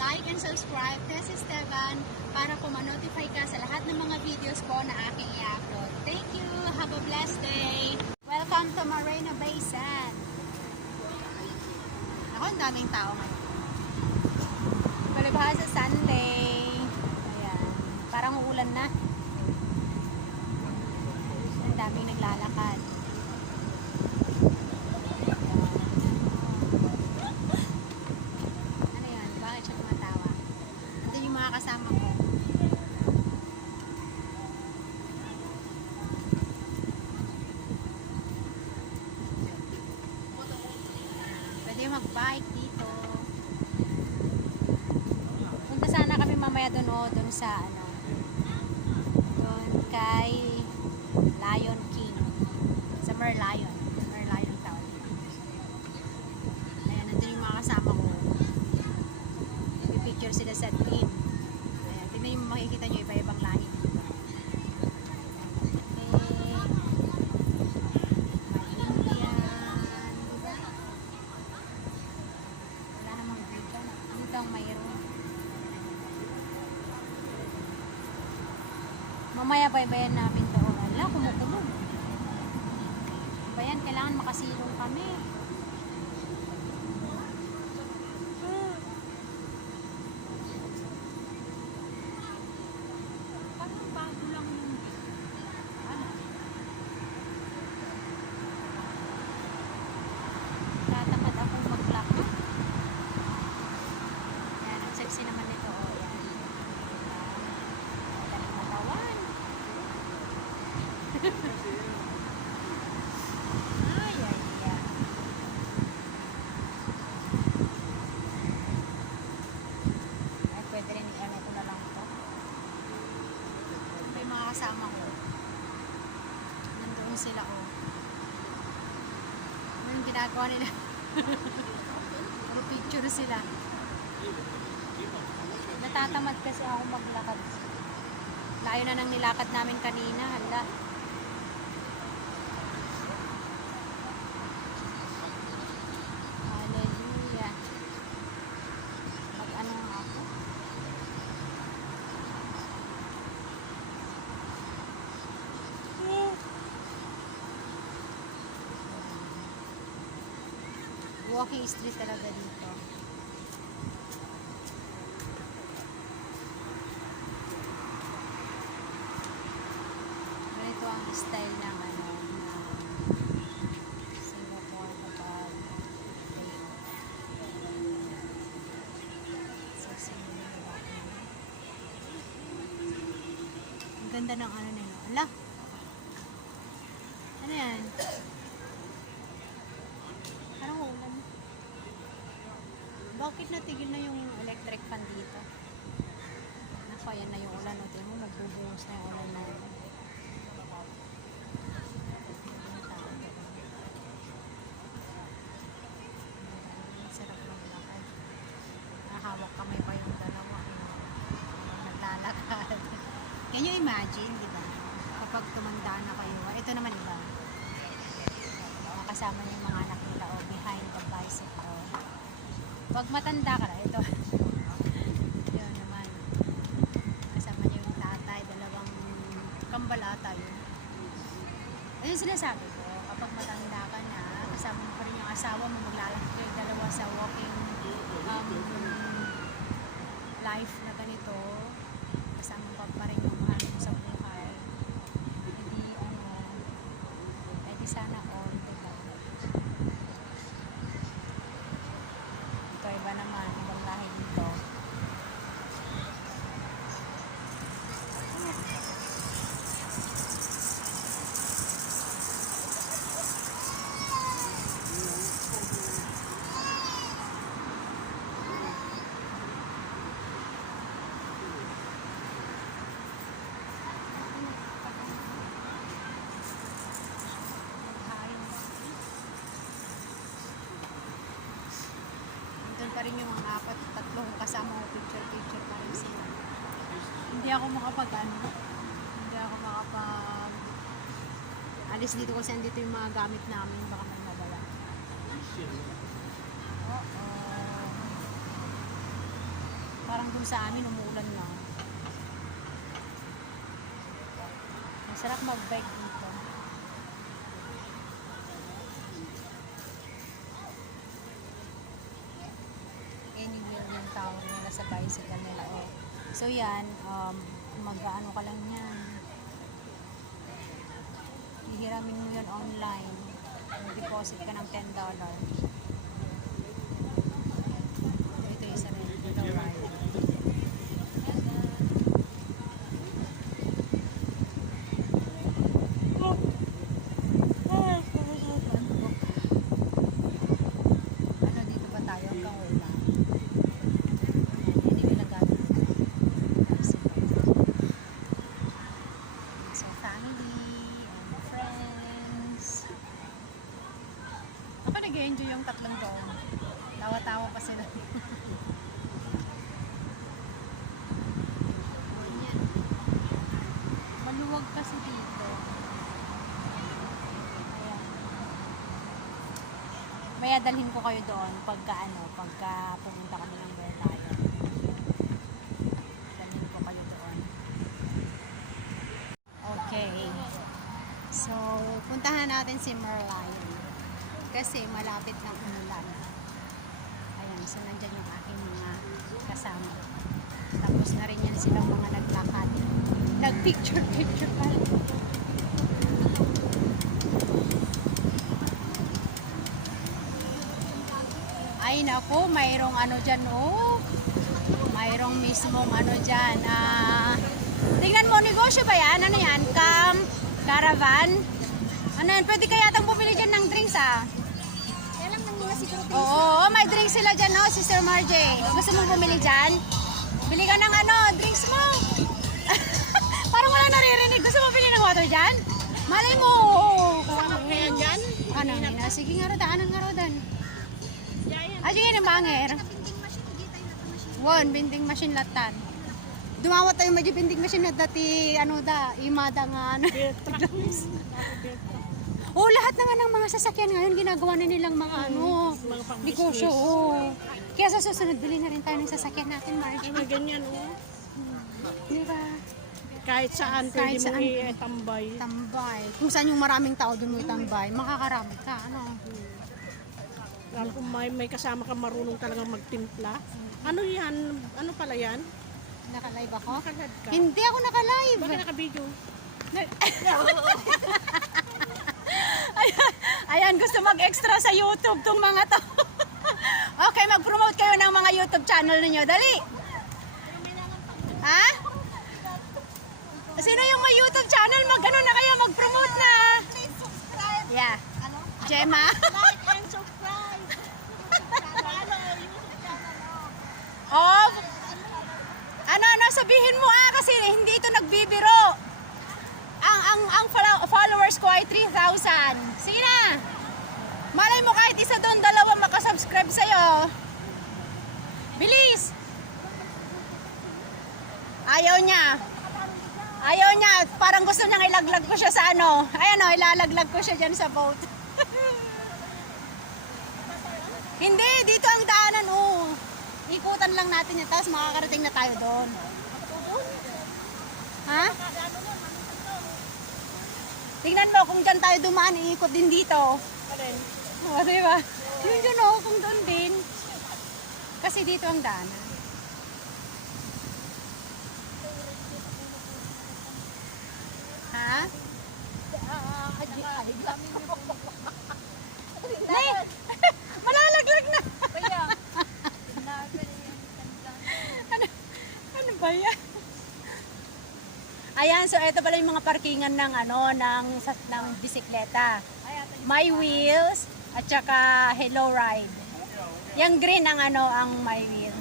like and subscribe, Tess Esteban, para po ma-notify ka sa lahat ng mga videos ko na aking i-upload. Thank you! Have a blessed day! Welcome to Moreno Bay Sand. Ako, ang daming tao ngayon. Palibhasa sa Sunday. Ayan. Parang uulan na. Ang daming naglalakad. Ano yan? Bakit siya tumatawa? Andun yung mga kasama ko. Pwede mag-bike dito. Punta sana kami mamaya doon sa doon kay Lion King sa Merlion Town. Ayan, nandun yung mga kasama ko. Pipicture sila sa green. Ayan, tingnan yung makikita nyo iba-ibang lahi. Mamaya baybayan namin doon. Ala, kumukulog. Bayan, kailangan makasilong kami. Parang bago lang yung ano? Tatamad akong maglakad. Yan, ang sexy naman nito. Oh, yan. Daling matawan. Ay. Ay, pwede rin ano ko na lang ito. May mga kasama ko. Nandoon sila ko. Ano yung ginagawa nila? Puro picture sila. Natatamad kasi ako maglakad. Layo na nang nilakad namin kanina. Hala. Hallelujah. Mag-ano nga ako? Walking street talaga dito. Ganito ang style ng Singapore kapag ang ganda ng ano nila. Ala! Ano yan? Parang ulan. Bakit natigil na yung electric fan dito? Naku, yan na yung ulan. Tingnan mo, magbubuhos na yung ulan na yun. Sarap maglakad. Nakahawak kamay pa yung dalawa. Naglalakad. Can you imagine, di ba? Kapag tumanda na kayo, ito naman iba. Kasama niyo yung mga anak nila o behind the bicycle. Pag matanda ka na, ito. Yun naman. Kasama niyo yung tatay, dalawang kambal ata yun. Ayun sinasabi ko, kapag matanda ka na, kasama mo pa rin yung asawa mo, maglalakad kayo dalawa sa walking life na ganito. Kasama pa rin yung mahal mo sa buhay. Hindi sana all, diba? Ito iba naman, ibang lahi dito. Doon pa rin yung mga tatlong kasama ko, picture pa rin sila. Hindi ako alis dito kasi andito yung mga gamit namin, baka may mawala. yung dun sa amin, umuulan na. Masarap mag-bike dito. Anywhere yung tower nila sa bicycle nila. Oh. So yan, mag-ano ka lang yan. Hihiramin mo yan online. Mag-deposit ka ng $10. Ito yung isa rin. Ito ride. Ano dito ba tayo? Hanggang ulan. Hindi nilagay. So family and friends. Ako nag-enjoy yung tatlong doon. Tawa-tawa pa sila. Maluwag kasi dito. Ayan. Maya dalhin ko kayo doon pagka pumunta kami ng Verlayo. Dalhin ko kayo doon. Okay. So, puntahan natin si Merlion. Kasi malapit ng umulan. Ayan, so nandyan yung aking mga kasama. Tapos na rin yan silang mga naglakad. Nag-picture pa. Ay naku, mayroong ano dyan, oh. Mayroong mismong ano dyan. Tingnan mo, negosyo ba yan? Ano yan? Caravan? Ano yan? Pwede kaya itong bumili dyan ng drinks, Kaya lang nang muna siguro. Oo, may drinks sila dyan, no, Sister Margie. Gusto mong bumili dyan? Bili ka ng ano, drinks mo. Parang wala naririnig. Gusto mo bili ng water dyan? Malay mo. Kasama ko yan dyan? Ano, Nina? Sige nga roda. Anong nga rodan? Ay, sige ng banger. Binding machine latan. Dumawat tayo medyo binding machine na dati, ano da, imada nga. Oh, lahat na nga ng mga sasakyan ngayon, ginagawa na nilang mga ano, negosyo. Oh. Kaya sa susunod, bili na rin tayo ng sasakyan natin, Margie. Ay, ganyan, oh. Diba? Kahit saan, Kahit pwede mo saan. i-tambay. Tambay. Kung saan yung maraming tao, doon mo itambay. Makakarami ka, ano. Lalo kung may kasama ka marunong talagang magtimpla. Ano yan? Ano pala yan? Naka-live ako? Nakalive ka? Hindi ako naka-live. Bakit naka-video? Ayan, gusto mag-extra sa YouTube tong mga to. Okay, mag-promote kayo ng mga YouTube channel ninyo. Dali! Ha? Sino yung may YouTube channel? Mag-ano na kayo? Mag-promote na! Please subscribe. Yeah. Gemma? Like and subscribe. Follow YouTube channel. Oh! Ano, sabihin mo kasi hindi ito nagbibiro. Ang followers ko ay 3,000. Sige na. Malay mo kahit isa doon, dalawa makasubscribe sa'yo. Bilis. Ayaw niya. Parang gusto niyang ilaglag ko siya sa ano. Ayan o, ilalaglag ko siya dyan sa boat. Hindi, dito ang daanan Ikutan lang natin yan, tapos makakarating na tayo doon. Ha? Tingnan mo kung dyan tayo dumaan, iikot din dito. Alin? O, diba? Yun yun kung doon din. Kasi dito ang daanan. Ha? Nay! Malalaglag na! Ano ba yan? Ayan, so ito pala yung mga parkingan ng ng bisikleta. My Wheels at saka Hello Ride. Yung green ang ang My Wheel.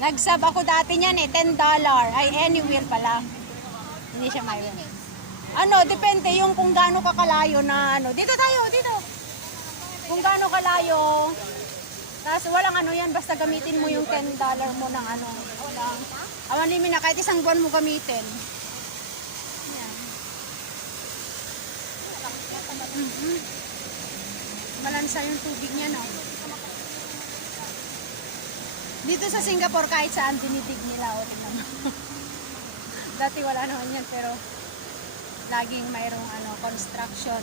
Nagsab ako dati niyan $10. Ay, any wheel pala. Hindi siya My Wheel. Depende yung kung gaano kakalayo na Dito tayo, dito. Kung gaano kalayo. Tapos walang yan, basta gamitin mo yung $10 mo ng awanin na kahit isang buwan mo gamitin. Yan. Malansa yung tubig niya, no? Dito sa Singapore, kahit saan dinidig nila. O, tingnan mo. Dati wala naman yan, pero laging mayroong construction.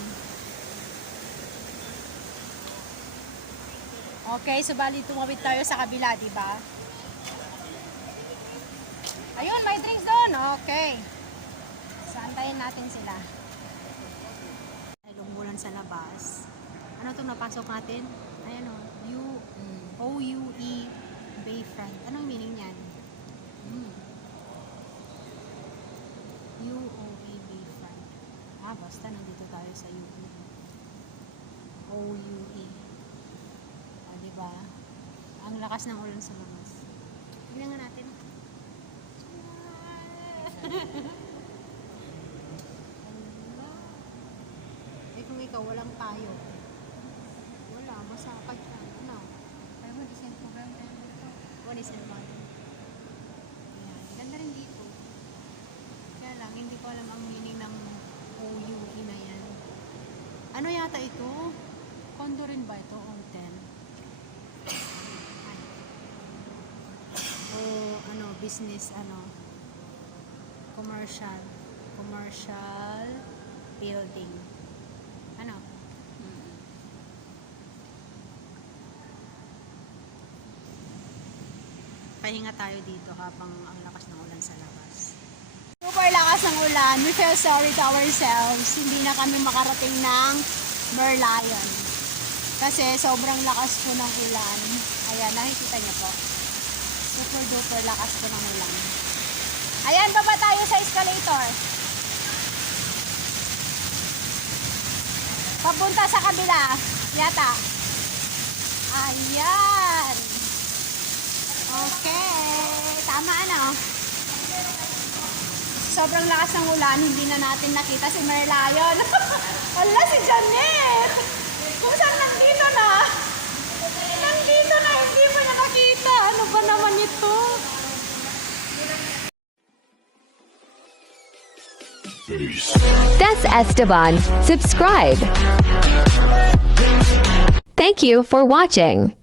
Okay, so bali tumawid tayo sa kabila, di ba? Ayun, may drinks doon. Okay. So, antayin natin sila. Ay, lumulan sa labas. Ano itong napasok natin? Ayan o. OUE Bayfront. Anong meaning niyan? UOE Bayfront. Basta nandito tayo sa UE. OUE. Diba? Ang lakas ng ulan sa labas. Tingnan nga natin. Kung ikaw walang tayo, wala, masakad ka. Ano? Kaya mo, design program tayo dito. What is it about? Ayan, ganda rin dito. Kaya lang, hindi ko alam ang meaning ng OUE na yan. Ano yata ito? Condo rin ba ito? Hotel? O business, commercial building. Ano? Pahinga tayo dito habang ang lakas ng ulan sa labas. Super lakas ng ulan. We feel sorry to ourselves. Hindi na kami makarating ng Merlion. Kasi sobrang lakas po ng ulan. Ayan, nakikita niyo po. Super duper lakas po ng ulan. Ayan, baba tayo sa escalator. Papunta sa kabila. Yata. Ayan. Okay. Tama sobrang lakas ng ulan, hindi na natin nakita si Merlion. Ala, si Janet! Kung saan nandito na? Nandito na, hindi mo na nakita. Ano ba naman ito? That's Esteban. Subscribe. Thank you for watching.